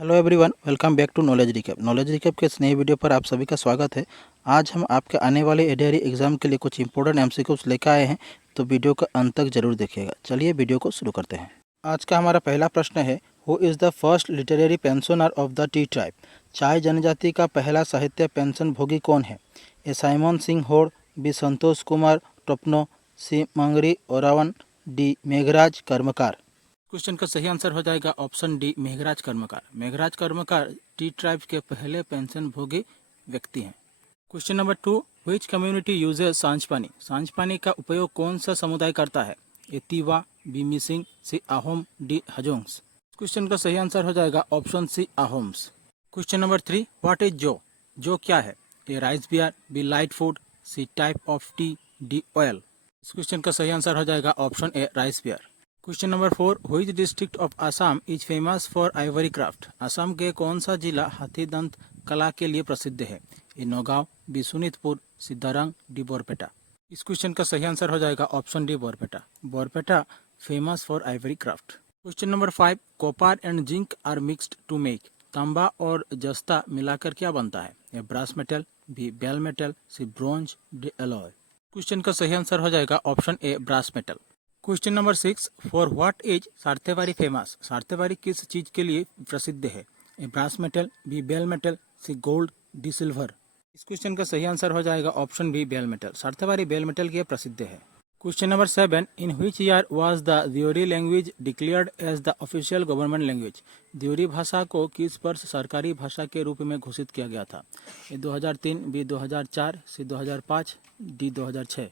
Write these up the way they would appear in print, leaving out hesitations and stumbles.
Hello everyone, welcome back to Knowledge Recap के इस नए वीडियो पर आप सभी का स्वागत है। आज हम आपके आने वाले एडीआरई एग्ज़ाम के लिए कुछ इंपॉर्टेंट एमसीक्यूज लेकर आए हैं, तो वीडियो को अंत तक जरूर देखिएगा। चलिए वीडियो को शुरू करते हैं। आज का हमारा पहला प्रश्न है, who is the first literary pensioner of the T tribe? चाय जनजाति का पहला साहित्य पेंशन भोगी कौन है? ए साइमन सिंह होड़, बी संतोष कुमार टोपनो, सी मंगरी ओरावन, डी मेघराज कर्मकार। क्वेश्चन का सही आंसर हो जाएगा ऑप्शन डी, मेघराज कर्मकार। मेघराज कर्मकार टी ट्राइब के पहले पेंशन भोगी व्यक्ति हैं। Question number 2, which community uses सांझ पानी? सांझ पानी का उपयोग कौन सा समुदाय करता है? A Tiwa, B Mising, C Ahom, D Hajongs. Question का सही आंसर हो जाएगा option C, Ahoms. Question number 3, what is Jou? Jou क्या है? A rice beer, B light food, C type of tea, D oil. इस क्वेश्चन का सही आंसर हो जाएगा option A, rice beer. Question number 4, which district of Assam is famous for ivory craft? Assam के कौन सा जिला हाथी दंत कला के लिए प्रसिद्ध है? A Nagaon, B Sonitpur, C Darrang, D Barpeta. इस क्वेश्चन का सही आंसर हो जाएगा option D, Barpeta. Barpeta famous for ivory craft. Question number 5, copper and zinc are mixed to make? तांबा और जस्ता मिलाकर क्या बनता है? A brass metal, B bell metal, C bronze, D alloy. Question का सही आंसर हो जाएगा option A, brass metal. Question number 6, for what is सार्थेवारी famous? Sarthebari किस चीज के लिए प्रसिद्ध है? A brass metal, B bell metal, C gold, D silver. इस क्वेश्चन का सही आंसर हो जाएगा option B, bell metal. Sarthebari bell metal के लिए प्रसिद्ध है। Question number 7, in which year was the Deori language declared as the official government language? Deori भाषा को किस वर्ष सरकारी भाषा के रूप में घोषित किया गया था? A 2003, B 2004, C 2005, D 2006।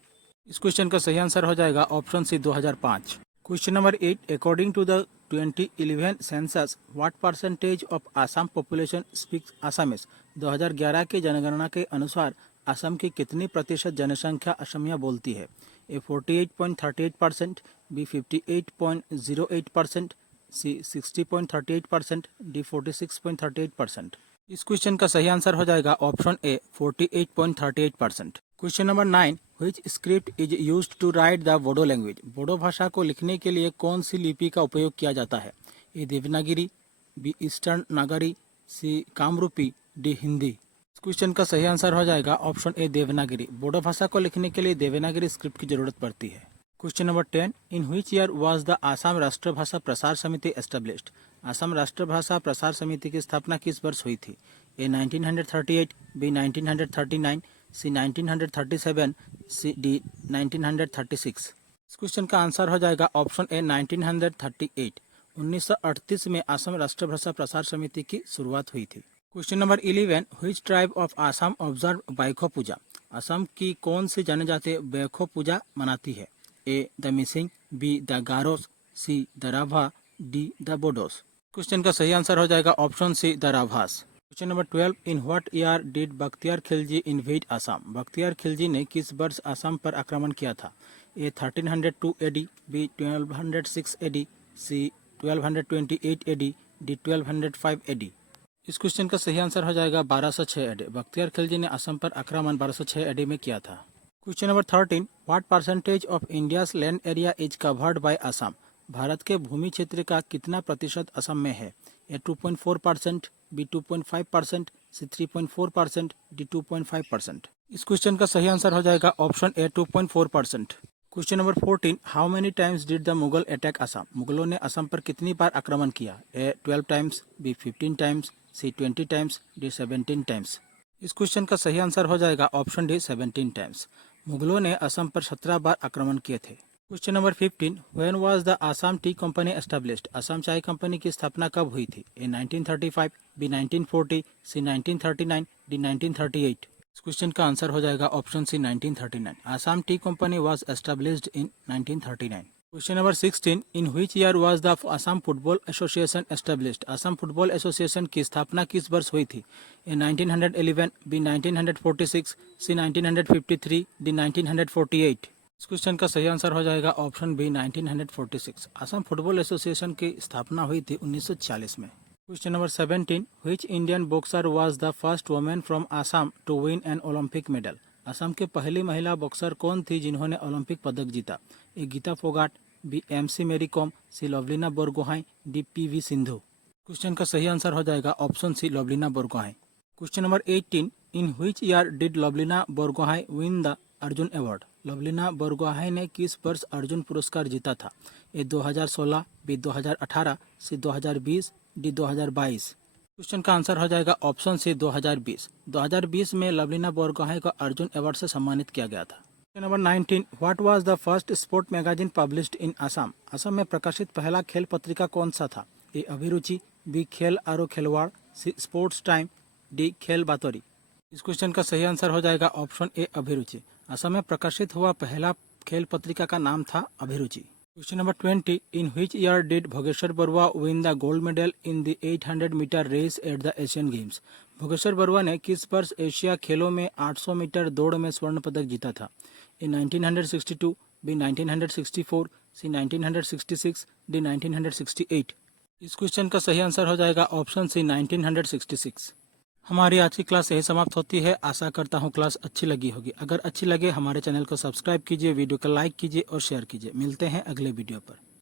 इस क्वेश्चन का सही आंसर हो जाएगा option C, 2005। Question number 8, according to the 2011 census what percentage of Assam population speaks Assamese? 2011 की जनगणना के अनुसार असम की कितनी प्रतिशत जनसंख्या असमिया बोलती है? A 48.38%, B 58.08%, C 60.38%, D 46.38%। इस क्वेश्चन का सही आंसर हो जाएगा option A, 48.38%। Question number 9, which script is used to write the Bodo language? Bodo भाषा को लिखने के लिए कौन सी लिपि का उपयोग किया जाता है? ए देवनागरी, बी ईस्टर्न नागरी, सी कामरूपी, डी हिंदी। इस क्वेश्चन का सही आंसर हो जाएगा ऑप्शन ए, देवनागरी। बोडो भाषा को लिखने के लिए देवनागरी स्क्रिप्ट की जरूरत पड़ती है। Question number 10, in which year was the Assam राष्ट्रभाषा प्रसार समिति एस्टेब्लिश्ड? असम राष्ट्रभाषा प्रसार समिति की स्थापना किस वर्ष हुई थी? ए 1938, बी 1939, सी 1937, सी डी 1936। इस क्वेश्चन का आंसर हो जाएगा ऑप्शन ए, 1938। 1938 में असम राष्ट्रभाषा प्रसार समिति की शुरुआत हुई थी। Question number 11, which tribe of Assam observe Baikho Puja? Assam की कौन सी जनजाति बैखो पूजा मनाती है? A the Mising, B the Garos, C the Rabha, D the Bodos. Question का सही आंसर हो जाएगा option C, the Rabhas. Question number 12, in what year did Bakhtiyar Khilji invade Assam? Bakhtiyar Khilji ने किस वर्ष असम पर आक्रमण किया था? A 1302 AD, B 1206 AD, C 1228 AD, D 1205 AD. इस क्वेश्चन का सही आंसर हो जाएगा 1206 एडी। बख्तियार खिलजी ने असम पर आक्रमण 1206 एडी में किया था। Question number 13, what percentage of India's land area is covered by Assam? Bharat के भूमि क्षेत्र का कितना प्रतिशत असम में है? ए 2.4%, बी 2.5%, सी 3.4%, डी 2.5%। इस क्वेश्चन का सही आंसर हो जाएगा option A, 2.4%। Question number 14, how many times did the Mughal attack Assam? मुगलों ने असम पर कितनी बार आक्रमण किया? ए 12 टाइम्स, बी 15 टाइम्स, सी 20 टाइम्स, डी 17 टाइम्स। इस क्वेश्चन का सही आंसर हो जाएगा ऑप्शन डी, 17 टाइम्स। मुगलों ने असम पर 17 बार आक्रमण किए थे। Question number 15, when was the Assam tea company established? Assam चाय कंपनी की स्थापना कब हुई थी? A 1935, B 1940, C 1939, D 1938। इस क्वेश्चन का आंसर हो जाएगा option C, 1939। Assam tea company was established in 1939। Question number 16, in which year was the Assam football association established? Assam football association की स्थापना किस वर्ष हुई थी? A 1911, B 1946, C 1953, D 1948। इस क्वेश्चन का सही आंसर हो जाएगा option B, 1946। Assam football association की स्थापना हुई थी 1946 में। Question number 17, which Indian boxer was the first women from Assam to win an Olympic medal? Assam के पहली महिला बॉक्सर कौन थी जिन्होंने ओलंपिक पदक जीता? A Geeta Phogat, B MC Mary Kom, C Lovlina Borgohain, D PV Sindhu. Question का सही आंसर हो जाएगा option C Lovlina Borgohain. Question number 18, in which year did Lovlina Borgohain win the Arjuna award? Lovlina Borgohain ने किस वर्ष अर्जुन पुरस्कार जीता था? A 2016, B 2018, C 2020, D 2022। Question का आंसर हो जाएगा ऑप्शन सी 2020। 2020 में लवलीना बोरगोहाई को अर्जुन अवार्ड से सम्मानित किया गया था। Question number 19, what was the first sport magazine published in Assam? Assam में प्रकाशित पहला खेल पत्रिका कौन सा था? ए अभिरुचि, बी खेल आरो खिलवाड़, सी स्पोर्ट्स टाइम, डी खेल बातोरी। इस क्वेश्चन का सही आंसर हो जाएगा ऑप्शन ए अभिरुचि। असम में प्रकाशित हुआ पहला खेल पत्रिका का नाम था Abhiruchi. Question number 20, in which year did Bhogeshwar Baruah win the gold medal in the 800 metre race at the Asian games? Bhogeshwar Baruah ने किस वर्ष एशिया खेलों में 800 मीटर दौड़ में स्वर्ण पदक जीता था? ए 1962, बी 1964, सी 1966, डी 1968। इस क्वेश्चन का सही आंसर हो जाएगा ऑप्शन सी 1966। हमारी आज की क्लास यही समाप्त होती है। आशा करता हूँ क्लास अच्छी लगी होगी। अगर अच्छी लगे हमारे चैनल को सब्सक्राइब कीजिए, वीडियो को लाइक कीजिए और शेयर कीजिए। मिलते हैं अगले वीडियो पर।